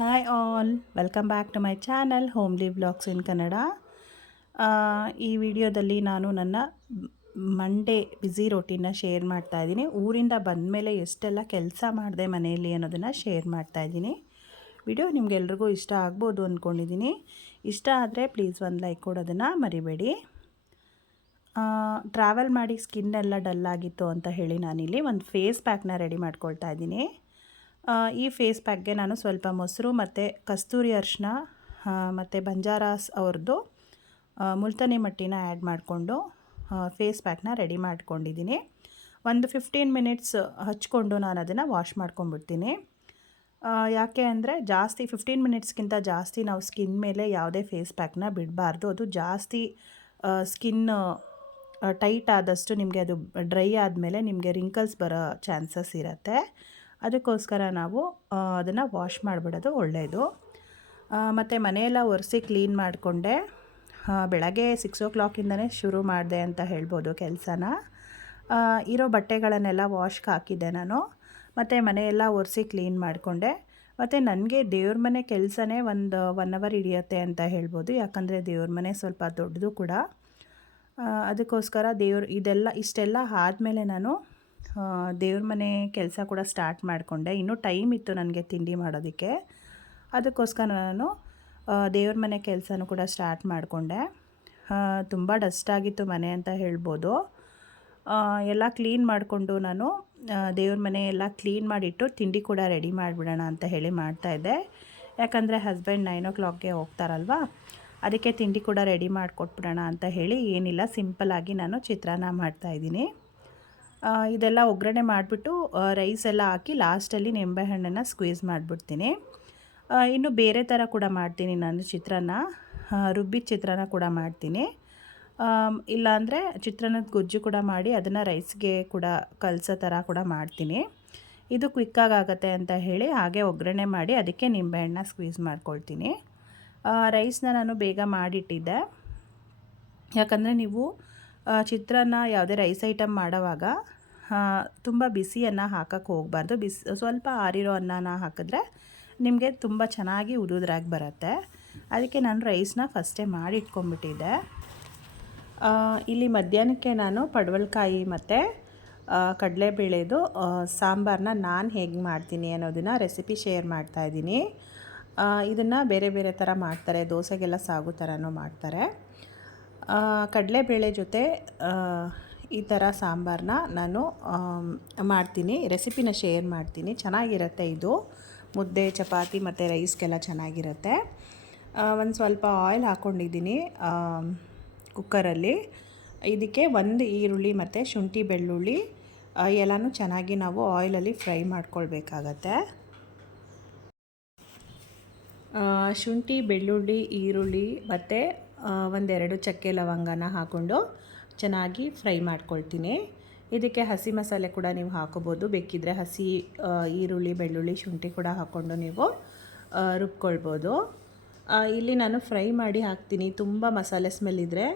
Hi all, welcome back to my channel homely vlogs in Kannada. ಈ ವಿಡಿಯೋದಲ್ಲಿ ನಾನು ನನ್ನ ಮಂಡೇ ಬ್ಯುಸಿ ರೋಟೀನ ಶೇರ್ ಮಾಡ್ತಾಯಿದ್ದೀನಿ. ಊರಿಂದ ಬಂದಮೇಲೆ ಎಷ್ಟೆಲ್ಲ ಕೆಲಸ ಮಾಡಿದೆ ಮನೆಯಲ್ಲಿ ಅನ್ನೋದನ್ನು ಶೇರ್ ಮಾಡ್ತಾಯಿದ್ದೀನಿ. ವಿಡಿಯೋ ನಿಮಗೆಲ್ರಿಗೂ ಇಷ್ಟ ಆಗ್ಬೋದು ಅಂದ್ಕೊಂಡಿದ್ದೀನಿ. ಇಷ್ಟ ಆದರೆ ಪ್ಲೀಸ್ ಒಂದು ಲೈಕ್ ಕೊಡೋದನ್ನು ಮರಿಬೇಡಿ. ಟ್ರಾವೆಲ್ ಮಾಡಿ ಸ್ಕಿನ್ನೆಲ್ಲ ಡಲ್ ಆಗಿತ್ತು ಅಂತ ಹೇಳಿ ನಾನಿಲ್ಲಿ ಒಂದು ಫೇಸ್ ಪ್ಯಾಕ್ನ ರೆಡಿ ಮಾಡ್ಕೊಳ್ತಾ ಇದ್ದೀನಿ. ಈ ಫೇಸ್ ಪ್ಯಾಕ್ಗೆ ನಾನು ಸ್ವಲ್ಪ ಮೊಸರು ಮತ್ತು ಕಸ್ತೂರಿ ಅರಿಶಿನ ಮತ್ತು ಬಂಜಾರಾಸ್ ಅವ್ರದ್ದು ಮುಲ್ತಾನಿ ಮಟ್ಟಿನ ಆ್ಯಡ್ ಮಾಡಿಕೊಂಡು ಫೇಸ್ ಪ್ಯಾಕ್ನ ರೆಡಿ ಮಾಡ್ಕೊಂಡಿದ್ದೀನಿ. ಒಂದು 15 ಮಿನಿಟ್ಸ್ ಹಚ್ಕೊಂಡು ನಾನು ಅದನ್ನು ವಾಶ್ ಮಾಡ್ಕೊಂಡ್ಬಿಡ್ತೀನಿ. ಯಾಕೆ ಅಂದರೆ ಜಾಸ್ತಿ 15 ಮಿನಿಟ್ಸ್ಗಿಂತ ಜಾಸ್ತಿ ನಾವು ಸ್ಕಿನ್ ಮೇಲೆ ಯಾವುದೇ ಫೇಸ್ ಪ್ಯಾಕ್ನ ಬಿಡಬಾರ್ದು. ಅದು ಜಾಸ್ತಿ ಸ್ಕಿನ್ ಟೈಟ್ ಆದಷ್ಟು ನಿಮಗೆ ಅದು ಡ್ರೈ ಆದಮೇಲೆ ನಿಮಗೆ ರಿಂಕಲ್ಸ್ ಬರೋ ಚಾನ್ಸಸ್ ಇರುತ್ತೆ. ಅದಕ್ಕೋಸ್ಕರ ನಾವು ಅದನ್ನು ವಾಶ್ ಮಾಡಿಬಿಡೋದು ಒಳ್ಳೆಯದು. ಮತ್ತು ಮನೆಯೆಲ್ಲ ಒರೆಸಿ ಕ್ಲೀನ್ ಮಾಡಿಕೊಂಡೆ. ಬೆಳಗ್ಗೆ 6 o'clockಯಿಂದನೇ ಶುರು ಮಾಡಿದೆ ಅಂತ ಹೇಳ್ಬೋದು ಕೆಲಸನ. ಇರೋ ಬಟ್ಟೆಗಳನ್ನೆಲ್ಲ ವಾಶ್ಗೆ ಹಾಕಿದ್ದೆ ನಾನು. ಮತ್ತು ಮನೆಯೆಲ್ಲ ಒರೆಸಿ ಕ್ಲೀನ್ ಮಾಡಿಕೊಂಡೆ. ಮತ್ತು ನನಗೆ ದೇವ್ರ ಮನೆ ಕೆಲಸನೇ ಒಂದು 1 hour ಹಿಡಿಯುತ್ತೆ ಅಂತ ಹೇಳ್ಬೋದು. ಯಾಕಂದರೆ ದೇವ್ರ ಮನೆ ಸ್ವಲ್ಪ ದೊಡ್ಡದು ಕೂಡ. ಅದಕ್ಕೋಸ್ಕರ ಇಷ್ಟೆಲ್ಲ ಆದಮೇಲೆ ನಾನು ದೇವ್ರ ಮನೆ ಕೆಲಸ ಕೂಡ ಸ್ಟಾರ್ಟ್ ಮಾಡಿಕೊಂಡೆ. ಇನ್ನೂ ಟೈಮ್ ಇತ್ತು ನನಗೆ ತಿಂಡಿ ಮಾಡೋದಕ್ಕೆ. ಅದಕ್ಕೋಸ್ಕರ ನಾನು ದೇವ್ರ ಮನೆ ಕೆಲಸನೂ ಕೂಡ ಸ್ಟಾರ್ಟ್ ಮಾಡಿಕೊಂಡೆ. ತುಂಬ ಡಸ್ಟಾಗಿತ್ತು ಮನೆ ಅಂತ ಹೇಳ್ಬೋದು. ಎಲ್ಲ ಕ್ಲೀನ್ ಮಾಡಿಕೊಂಡು ನಾನು ದೇವ್ರ ಮನೆ ಎಲ್ಲ ಕ್ಲೀನ್ ಮಾಡಿಟ್ಟು ತಿಂಡಿ ಕೂಡ ರೆಡಿ ಮಾಡಿಬಿಡೋಣ ಅಂತ ಹೇಳಿ ಮಾಡ್ತಾಯಿದ್ದೆ. ಯಾಕಂದರೆ ಹಸ್ಬೆಂಡ್ 9 o'clockಗೆ ಹೋಗ್ತಾರಲ್ವ, ಅದಕ್ಕೆ ತಿಂಡಿ ಕೂಡ ರೆಡಿ ಮಾಡಿಕೊಟ್ಬಿಡೋಣ ಅಂತ ಹೇಳಿ ಏನಿಲ್ಲ ಸಿಂಪಲ್ಲಾಗಿ ನಾನು ಚಿತ್ರಾನ್ನ ಮಾಡ್ತಾಯಿದ್ದೀನಿ. ಇದೆಲ್ಲ ಒಗ್ಗರಣೆ ಮಾಡಿಬಿಟ್ಟು ರೈಸ್ ಎಲ್ಲ ಹಾಕಿ ಲಾಸ್ಟಲ್ಲಿ ನಿಂಬೆಹಣ್ಣನ್ನು ಸ್ಕ್ವೀಸ್ ಮಾಡಿಬಿಡ್ತೀನಿ. ಇನ್ನು ಬೇರೆ ಥರ ಕೂಡ ಮಾಡ್ತೀನಿ ನಾನು ಚಿತ್ರಾನ್ನ. ರುಬ್ಬಿದ ಚಿತ್ರಾನ್ನ ಕೂಡ ಮಾಡ್ತೀನಿ. ಇಲ್ಲಾಂದರೆ ಚಿತ್ರಾನ್ನದ ಗೊಜ್ಜು ಕೂಡ ಮಾಡಿ ಅದನ್ನು ರೈಸ್ಗೆ ಕೂಡ ಕಲಸೋ ಥರ ಕೂಡ ಮಾಡ್ತೀನಿ. ಇದು ಕ್ವಿಕ್ಕಾಗಿ ಆಗುತ್ತೆ ಅಂತ ಹೇಳಿ ಹಾಗೆ ಒಗ್ಗರಣೆ ಮಾಡಿ ಅದಕ್ಕೆ ನಿಂಬೆಹಣ್ಣನ್ನ ಸ್ಕ್ವೀಸ್ ಮಾಡ್ಕೊಳ್ತೀನಿ. ರೈಸ್ನ ನಾನು ಬೇಗ ಮಾಡಿಟ್ಟಿದ್ದೆ. ಯಾಕಂದರೆ ನೀವು ಚಿತ್ರಾನ್ನ ಯಾವುದೇ ರೈಸ್ ಐಟಮ್ ಮಾಡೋವಾಗ ತುಂಬ ಬಿಸಿ ಅನ್ನ ಹಾಕೋಕ್ಕೆ ಹೋಗಬಾರ್ದು. ಸ್ವಲ್ಪ ಆರಿರೋ ಅನ್ನನ ಹಾಕಿದ್ರೆ ನಿಮಗೆ ತುಂಬ ಚೆನ್ನಾಗಿ ಉದುದ್ರಾಗಿ ಬರುತ್ತೆ. ಅದಕ್ಕೆ ನಾನು ರೈಸ್ನ ಫಸ್ಟೇ ಮಾಡಿ ಇಟ್ಕೊಂಡ್ಬಿಟ್ಟಿದ್ದೆ. ಇಲ್ಲಿ ಮಧ್ಯಾಹ್ನಕ್ಕೆ ನಾನು ಪಡವಲಕಾಯಿ ಮತ್ತು ಕಡಲೆಬೇಳೆದು ಸಾಂಬಾರನ್ನ ನಾನು ಹೇಗೆ ಮಾಡ್ತೀನಿ ಅನ್ನೋದನ್ನು ರೆಸಿಪಿ ಶೇರ್ ಮಾಡ್ತಾಯಿದ್ದೀನಿ. ಇದನ್ನು ಬೇರೆ ಬೇರೆ ಥರ ಮಾಡ್ತಾರೆ. ದೋಸೆಗೆಲ್ಲ ಸಾಗು ಥರನೂ ಮಾಡ್ತಾರೆ. ಕಡಲೆಬೇಳೆ ಜೊತೆ ಈ ಥರ ಸಾಂಬಾರನ್ನ ನಾನು ಮಾಡ್ತೀನಿ. ರೆಸಿಪಿನ ಶೇರ್ ಮಾಡ್ತೀನಿ. ಚೆನ್ನಾಗಿರುತ್ತೆ ಇದು. ಮುದ್ದೆ, ಚಪಾತಿ ಮತ್ತು ರೈಸ್ಗೆಲ್ಲ ಚೆನ್ನಾಗಿರುತ್ತೆ. ಒಂದು ಸ್ವಲ್ಪ ಆಯಿಲ್ ಹಾಕ್ಕೊಂಡಿದ್ದೀನಿ ಕುಕ್ಕರಲ್ಲಿ. ಇದಕ್ಕೆ 1 ಈರುಳ್ಳಿ ಮತ್ತು ಶುಂಠಿ ಬೆಳ್ಳುಳ್ಳಿ ಎಲ್ಲನೂ ಚೆನ್ನಾಗಿ ನಾವು ಆಯಿಲಲ್ಲಿ ಫ್ರೈ ಮಾಡ್ಕೊಳ್ಬೇಕಾಗತ್ತೆ. ಶುಂಠಿ, ಬೆಳ್ಳುಳ್ಳಿ, ಈರುಳ್ಳಿ ಮತ್ತು 1-2 ಚಕ್ಕೆ ಲವಂಗನ ಹಾಕ್ಕೊಂಡು ಚೆನ್ನಾಗಿ ಫ್ರೈ ಮಾಡ್ಕೊಳ್ತೀನಿ. ಇದಕ್ಕೆ ಹಸಿ ಮಸಾಲೆ ಕೂಡ ನೀವು ಹಾಕೋಬೋದು. ಬೇಕಿದ್ದರೆ ಹಸಿ ಈರುಳ್ಳಿ, ಬೆಳ್ಳುಳ್ಳಿ, ಶುಂಠಿ ಕೂಡ ಹಾಕ್ಕೊಂಡು ನೀವು ರುಬ್ಕೊಳ್ಬೋದು. ಇಲ್ಲಿ ನಾನು ಫ್ರೈ ಮಾಡಿ ಹಾಕ್ತೀನಿ. ತುಂಬ ಮಸಾಲೆ ಸ್ಮೆಲ್ ಇದ್ದರೆ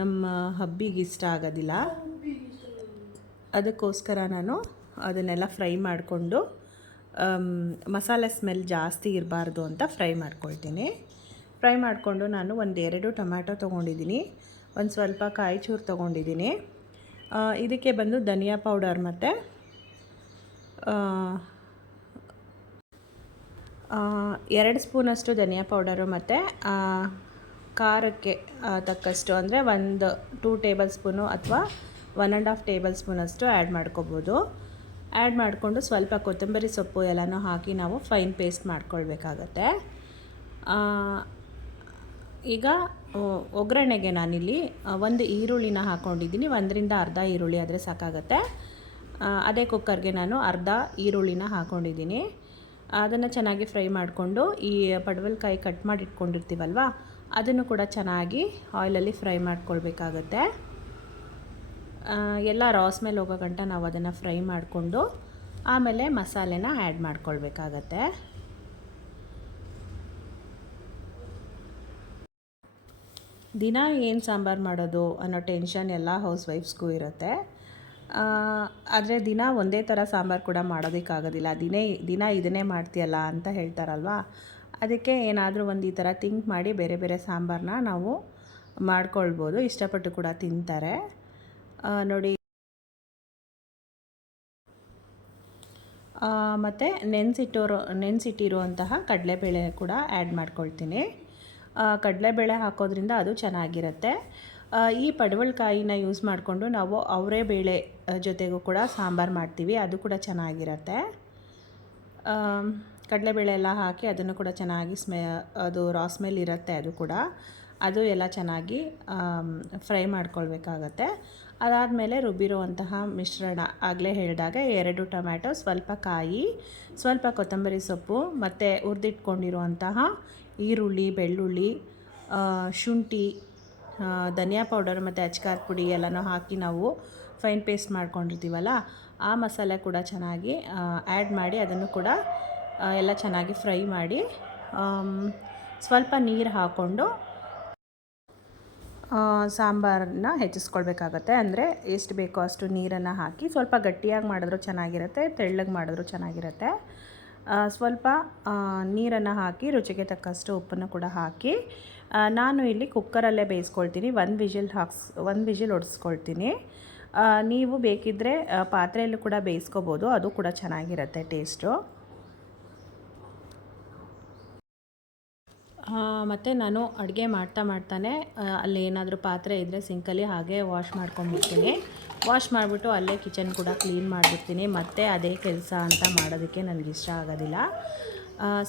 ನಮ್ಮ ಹಬ್ಬಿಗೆ ಇಷ್ಟ ಆಗೋದಿಲ್ಲ. ಅದಕ್ಕೋಸ್ಕರ ನಾನು ಅದನ್ನೆಲ್ಲ ಫ್ರೈ ಮಾಡಿಕೊಂಡು ಮಸಾಲೆ ಸ್ಮೆಲ್ ಜಾಸ್ತಿ ಇರಬಾರ್ದು ಅಂತ ಫ್ರೈ ಮಾಡ್ಕೊಳ್ತೀನಿ. ಫ್ರೈ ಮಾಡಿಕೊಂಡು ನಾನು 1-2 ಟೊಮ್ಯಾಟೊ ತೊಗೊಂಡಿದ್ದೀನಿ. ಒಂದು ಸ್ವಲ್ಪ ಕಾಯಿ ಚೂರು ತೊಗೊಂಡಿದ್ದೀನಿ. ಇದಕ್ಕೆ ಬಂದು ಧನಿಯಾ ಪೌಡರ್ ಮತ್ತು 2 ಸ್ಪೂನಷ್ಟು ಧನಿಯಾ ಪೌಡರು ಮತ್ತು ಖಾರಕ್ಕೆ ತಕ್ಕಷ್ಟು ಅಂದರೆ 2 ಟೇಬಲ್ ಸ್ಪೂನು ಅಥವಾ 1.5 ಟೇಬಲ್ ಸ್ಪೂನಷ್ಟು ಆ್ಯಡ್ ಮಾಡ್ಕೋಬೋದು. ಆ್ಯಡ್ ಮಾಡಿಕೊಂಡು ಸ್ವಲ್ಪ ಕೊತ್ತಂಬರಿ ಸೊಪ್ಪು ಎಲ್ಲನೂ ಹಾಕಿ ನಾವು ಫೈನ್ ಪೇಸ್ಟ್ ಮಾಡ್ಕೊಳ್ಬೇಕಾಗತ್ತೆ. ಈಗ ಒಗ್ಗರಣೆಗೆ ನಾನಿಲ್ಲಿ 1 ಈರುಳ್ಳಿನ ಹಾಕ್ಕೊಂಡಿದ್ದೀನಿ. 1ರಿಂದ ಅರ್ಧ ಈರುಳ್ಳಿ ಆದರೆ ಸಾಕಾಗತ್ತೆ. ಅದೇ ಕುಕ್ಕರ್ಗೆ ನಾನು ಅರ್ಧ ಈರುಳ್ಳಿನ ಹಾಕ್ಕೊಂಡಿದ್ದೀನಿ. ಅದನ್ನು ಚೆನ್ನಾಗಿ ಫ್ರೈ ಮಾಡಿಕೊಂಡು ಈ ಪಡವಲಕಾಯಿ ಕಟ್ ಮಾಡಿ ಇಟ್ಕೊಂಡಿರ್ತೀವಲ್ವ, ಅದನ್ನು ಕೂಡ ಚೆನ್ನಾಗಿ ಆಯಿಲಲ್ಲಿ ಫ್ರೈ ಮಾಡ್ಕೊಳ್ಬೇಕಾಗತ್ತೆ. ಎಲ್ಲ ರಾ ಸ್ಮೆಲ್ ಹೋಗೋ ಗಂಟ ನಾವು ಅದನ್ನು ಫ್ರೈ ಮಾಡಿಕೊಂಡು ಆಮೇಲೆ ಮಸಾಲೆನ ಆ್ಯಡ್ ಮಾಡ್ಕೊಳ್ಬೇಕಾಗತ್ತೆ. ದಿನ ಏನು ಸಾಂಬಾರು ಮಾಡೋದು ಅನ್ನೋ ಟೆನ್ಷನ್ ಎಲ್ಲ ಹೌಸ್ ವೈಫ್ಸ್ಗೂ ಇರುತ್ತೆ. ಆದರೆ ದಿನ ಒಂದೇ ಥರ ಸಾಂಬಾರು ಕೂಡ ಮಾಡೋದಕ್ಕಾಗೋದಿಲ್ಲ. ದಿನ ಇದನ್ನೇ ಮಾಡ್ತೀಯಲ್ಲ ಅಂತ ಹೇಳ್ತಾರಲ್ವ. ಅದಕ್ಕೆ ಏನಾದರೂ ಒಂದು ಈ ಥರ ಥಿಂಕ್ ಮಾಡಿ ಬೇರೆ ಬೇರೆ ಸಾಂಬಾರನ್ನ ನಾವು ಮಾಡ್ಕೊಳ್ಬೋದು. ಇಷ್ಟಪಟ್ಟು ಕೂಡ ತಿಂತಾರೆ. ನೋಡಿ, ಮತ್ತು ನೆನೆಸಿಟ್ಟಿರುವಂತಹ ಕಡಲೆಬೇಳೆ ಕೂಡ ಆ್ಯಡ್ ಮಾಡ್ಕೊಳ್ತೀನಿ. ಕಡಲೆಬೇಳೆ ಹಾಕೋದ್ರಿಂದ ಅದು ಚೆನ್ನಾಗಿರುತ್ತೆ. ಈ ಪಡವಲಕಾಯಿನ ಯೂಸ್ ಮಾಡಿಕೊಂಡು ನಾವು ಅವರೇ ಬೇಳೆ ಜೊತೆಗೂ ಕೂಡ ಸಾಂಬಾರು ಮಾಡ್ತೀವಿ, ಅದು ಕೂಡ ಚೆನ್ನಾಗಿರುತ್ತೆ. ಕಡಲೆಬೇಳೆ ಎಲ್ಲ ಹಾಕಿ ಅದನ್ನು ಕೂಡ ಚೆನ್ನಾಗಿ ಅದು ರಾ ಸ್ಮೆಲ್ ಇರುತ್ತೆ, ಅದು ಎಲ್ಲ ಚೆನ್ನಾಗಿ ಫ್ರೈ ಮಾಡ್ಕೊಳ್ಬೇಕಾಗತ್ತೆ. ಅದಾದಮೇಲೆ ರುಬ್ಬಿರುವಂತಹ ಮಿಶ್ರಣ ಆಗಲೇ ಹೇಳಿದಾಗ 2 ಟೊಮ್ಯಾಟೊ, ಸ್ವಲ್ಪ ಕಾಯಿ, ಸ್ವಲ್ಪ ಕೊತ್ತಂಬರಿ ಸೊಪ್ಪು ಮತ್ತು ಹುರಿದಿಟ್ಕೊಂಡಿರುವಂತಹ ಈರುಳ್ಳಿ, ಬೆಳ್ಳುಳ್ಳಿ, ಶುಂಠಿ, ಧನಿಯಾ ಪೌಡರ್ ಮತ್ತು ಅಚ್ಕಾರದ ಪುಡಿ ಎಲ್ಲನೂ ಹಾಕಿ ನಾವು ಫೈನ್ ಪೇಸ್ಟ್ ಮಾಡ್ಕೊಂಡಿರ್ತೀವಲ್ಲ, ಆ ಮಸಾಲೆ ಕೂಡ ಚೆನ್ನಾಗಿ ಆ್ಯಡ್ ಮಾಡಿ ಅದನ್ನು ಕೂಡ ಎಲ್ಲ ಚೆನ್ನಾಗಿ ಫ್ರೈ ಮಾಡಿ ಸ್ವಲ್ಪ ನೀರು ಹಾಕ್ಕೊಂಡು ಸಾಂಬಾರನ್ನ ಹೆಚ್ಚಿಸ್ಕೊಳ್ಬೇಕಾಗತ್ತೆ. ಅಂದರೆ ಎಷ್ಟು ಬೇಕೋ ಅಷ್ಟು ನೀರನ್ನು ಹಾಕಿ ಸ್ವಲ್ಪ ಗಟ್ಟಿಯಾಗಿ ಮಾಡಿದ್ರೂ ಚೆನ್ನಾಗಿರುತ್ತೆ, ತೆಳ್ಳಗೆ ಮಾಡಿದ್ರೂ ಚೆನ್ನಾಗಿರುತ್ತೆ. ಸ್ವಲ್ಪ ನೀರನ್ನು ಹಾಕಿ ರುಚಿಗೆ ತಕ್ಕಷ್ಟು ಉಪ್ಪನ್ನು ಕೂಡ ಹಾಕಿ ನಾನು ಇಲ್ಲಿ ಕುಕ್ಕರಲ್ಲೇ ಬೇಯಿಸ್ಕೊಳ್ತೀನಿ. 1 ವಿಜಿಲ್ ಹೊಡೆಸ್ಕೊಳ್ತೀನಿ. ನೀವು ಬೇಕಿದ್ದರೆ ಪಾತ್ರೆಯಲ್ಲೂ ಕೂಡ ಬೇಯಿಸ್ಕೋಬೋದು, ಅದು ಕೂಡ ಚೆನ್ನಾಗಿರುತ್ತೆ ಟೇಸ್ಟು. ಮತ್ತು ನಾನು ಅಡುಗೆ ಮಾಡ್ತಾನೆ ಅಲ್ಲಿ ಏನಾದರೂ ಪಾತ್ರೆ ಇದ್ದರೆ ಸಿಂಕಲ್ಲಿ ಹಾಗೆ ವಾಶ್ ಮಾಡ್ಕೊಂಡ್ಬಿಡ್ತೀನಿ. ವಾಶ್ ಮಾಡಿಬಿಟ್ಟು ಅಲ್ಲೇ ಕಿಚನ್ ಕೂಡ ಕ್ಲೀನ್ ಮಾಡಿಬಿಡ್ತೀನಿ. ಮತ್ತು ಅದೇ ಕೆಲಸ ಅಂತ ಮಾಡೋದಕ್ಕೆ ನನಗಿಷ್ಟ ಆಗೋದಿಲ್ಲ.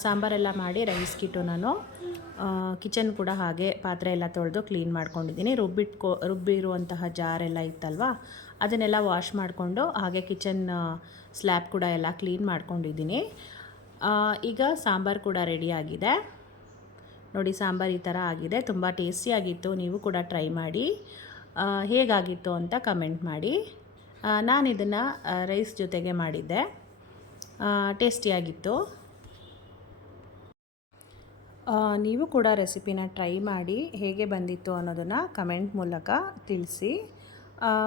ಸಾಂಬಾರೆಲ್ಲ ಮಾಡಿ ರೈಸ್ಗಿಟ್ಟು ನಾನು ಕಿಚನ್ ಕೂಡ ಹಾಗೆ ಪಾತ್ರೆ ಎಲ್ಲ ತೊಳೆದು ಕ್ಲೀನ್ ಮಾಡ್ಕೊಂಡಿದ್ದೀನಿ. ರುಬ್ಬಿರುವಂತಹ ಜಾರೆಲ್ಲ ಇತ್ತಲ್ವ, ಅದನ್ನೆಲ್ಲ ವಾಶ್ ಮಾಡಿಕೊಂಡು ಹಾಗೆ ಕಿಚನ್ ಸ್ಲ್ಯಾಬ್ ಕೂಡ ಎಲ್ಲ ಕ್ಲೀನ್ ಮಾಡ್ಕೊಂಡಿದ್ದೀನಿ. ಈಗ ಸಾಂಬಾರು ಕೂಡ ರೆಡಿಯಾಗಿದೆ. ನೋಡಿ, ಸಾಂಬಾರು ಈ ಥರ ಆಗಿದೆ. ತುಂಬ ಟೇಸ್ಟಿಯಾಗಿತ್ತು. ನೀವು ಕೂಡ ಟ್ರೈ ಮಾಡಿ ಹೇಗಾಗಿತ್ತು ಅಂತ ಕಮೆಂಟ್ ಮಾಡಿ. ನಾನು ಇದನ್ನು ರೈಸ್ ಜೊತೆಗೆ ಮಾಡಿದ್ದೆ, ಟೇಸ್ಟಿಯಾಗಿತ್ತು. ನೀವು ಕೂಡ ರೆಸಿಪಿನ ಟ್ರೈ ಮಾಡಿ ಹೇಗೆ ಬಂದಿತ್ತು ಅನ್ನೋದನ್ನು ಕಮೆಂಟ್ ಮೂಲಕ ತಿಳಿಸಿ.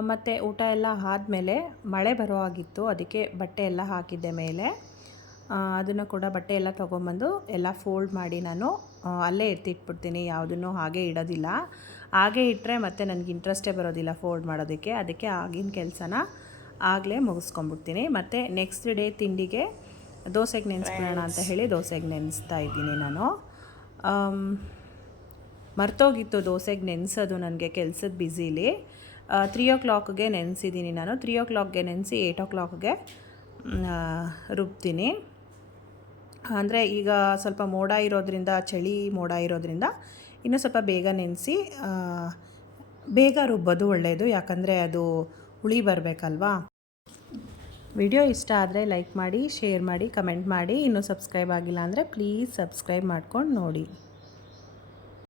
ಮತ್ತು ಊಟ ಎಲ್ಲ ಆದಮೇಲೆ ಮಳೆ ಬರೋ ಆಗಿತ್ತು, ಅದಕ್ಕೆ ಬಟ್ಟೆ ಎಲ್ಲ ಹಾಕಿದ್ದೆ ಮೇಲೆ. ಅದನ್ನು ಕೂಡ ಬಟ್ಟೆ ಎಲ್ಲ ತೊಗೊಂಬಂದು ಎಲ್ಲ ಫೋಲ್ಡ್ ಮಾಡಿ ನಾನು ಅಲ್ಲೇ ಎತ್ತಿಟ್ಬಿಡ್ತೀನಿ. ಯಾವುದನ್ನು ಹಾಗೆ ಇಡೋದಿಲ್ಲ. ಹಾಗೆ ಇಟ್ಟರೆ ಮತ್ತು ನನಗೆ ಇಂಟ್ರೆಸ್ಟೇ ಬರೋದಿಲ್ಲ ಫೋಲ್ಡ್ ಮಾಡೋದಕ್ಕೆ. ಅದಕ್ಕೆ ಆಗಿನ ಕೆಲಸನ ಆಗಲೇ ಮುಗಿಸ್ಕೊಂಡ್ಬಿಡ್ತೀನಿ. ಮತ್ತು ನೆಕ್ಸ್ಟ್ ಡೇ ತಿಂಡಿಗೆ ದೋಸೆಗೆ ನೆನೆಸ್ಬಿಡೋಣ ಅಂತ ಹೇಳಿ ದೋಸೆಗೆ ನೆನೆಸ್ತಾ ಇದ್ದೀನಿ ನಾನು. ಮರ್ತೋಗಿತ್ತು ದೋಸೆಗೆ ನೆನೆಸೋದು ನನಗೆ ಕೆಲಸದ ಬ್ಯುಸಿಲಿ. 3 o'clockಗೆ ನೆನೆಸಿದ್ದೀನಿ ನಾನು. 3 o'clockಗೆ ನೆನೆಸಿ 8 o'clockಗೆ ರುಬ್ತೀನಿ. ಅಂದರೆ ಈಗ ಸ್ವಲ್ಪ ಮೋಡ ಇರೋದ್ರಿಂದ, ಚಳಿ ಮೋಡ ಇರೋದ್ರಿಂದ ಇನ್ನೂ ಸ್ವಲ್ಪ ಬೇಗ ನೆನೆಸಿ ಬೇಗ ರುಬ್ಬೋದು ಒಳ್ಳೆಯದು. ಯಾಕಂದರೆ ಅದು ಹುಳಿ ಬರಬೇಕಲ್ವಾ. ವಿಡಿಯೋ ಇಷ್ಟ ಆದರೆ ಲೈಕ್ ಮಾಡಿ, ಶೇರ್ ಮಾಡಿ, ಕಮೆಂಟ್ ಮಾಡಿ. ಇನ್ನೂ ಸಬ್ಸ್ಕ್ರೈಬ್ ಆಗಿಲ್ಲ ಅಂದರೆ ಪ್ಲೀಸ್ ಸಬ್ಸ್ಕ್ರೈಬ್ ಮಾಡ್ಕೊಂಡು ನೋಡಿ.